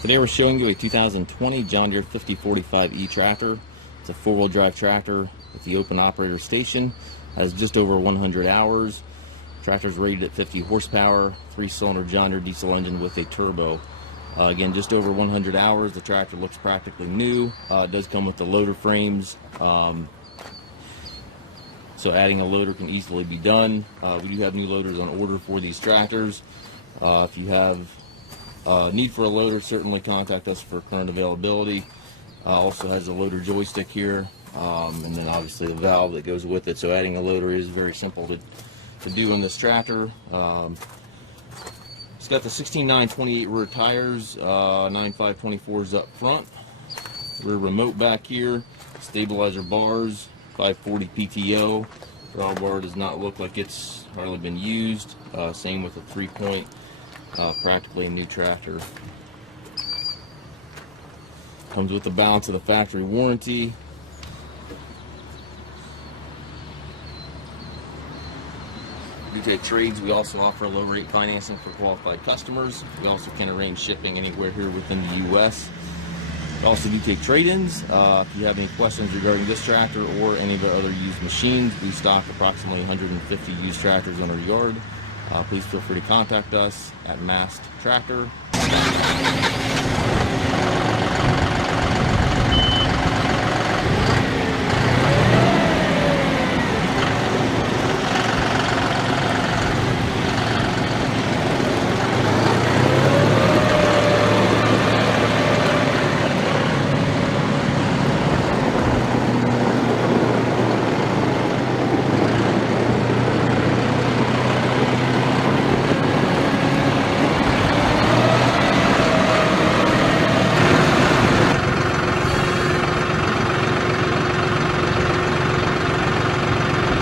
Today we're showing you a 2020 John Deere 5045E tractor. It's a four-wheel drive tractor with the open operator station. Has just over 100 hours. Tractor's rated at 50 horsepower, 3-cylinder John Deere diesel engine with a turbo. Again, just over 100 hours. The tractor looks practically new. It does come with the loader frames, so adding a loader can easily be done. We do have new loaders on order for these tractors. If you have need for a loader, certainly contact us for current availability. Also has a loader joystick here, and then obviously the valve that goes with it. So adding a loader is very simple to do in this tractor. It's got the 16.9/28 rear tires, 9.5/24s up front, rear remote back here, stabilizer bars, 540 PTO. Throttle bar does not look like it's hardly been used. Same with the 3-point. Practically a new tractor. Comes with the balance of the factory warranty. We do take trades. We also offer low rate financing for qualified customers. We also can arrange shipping anywhere here within the U.S. We also do take trade-ins. If you have any questions regarding this tractor or any of the other used machines, we stock approximately 150 used tractors on our yard. Please feel free to contact us at Mast Tractor.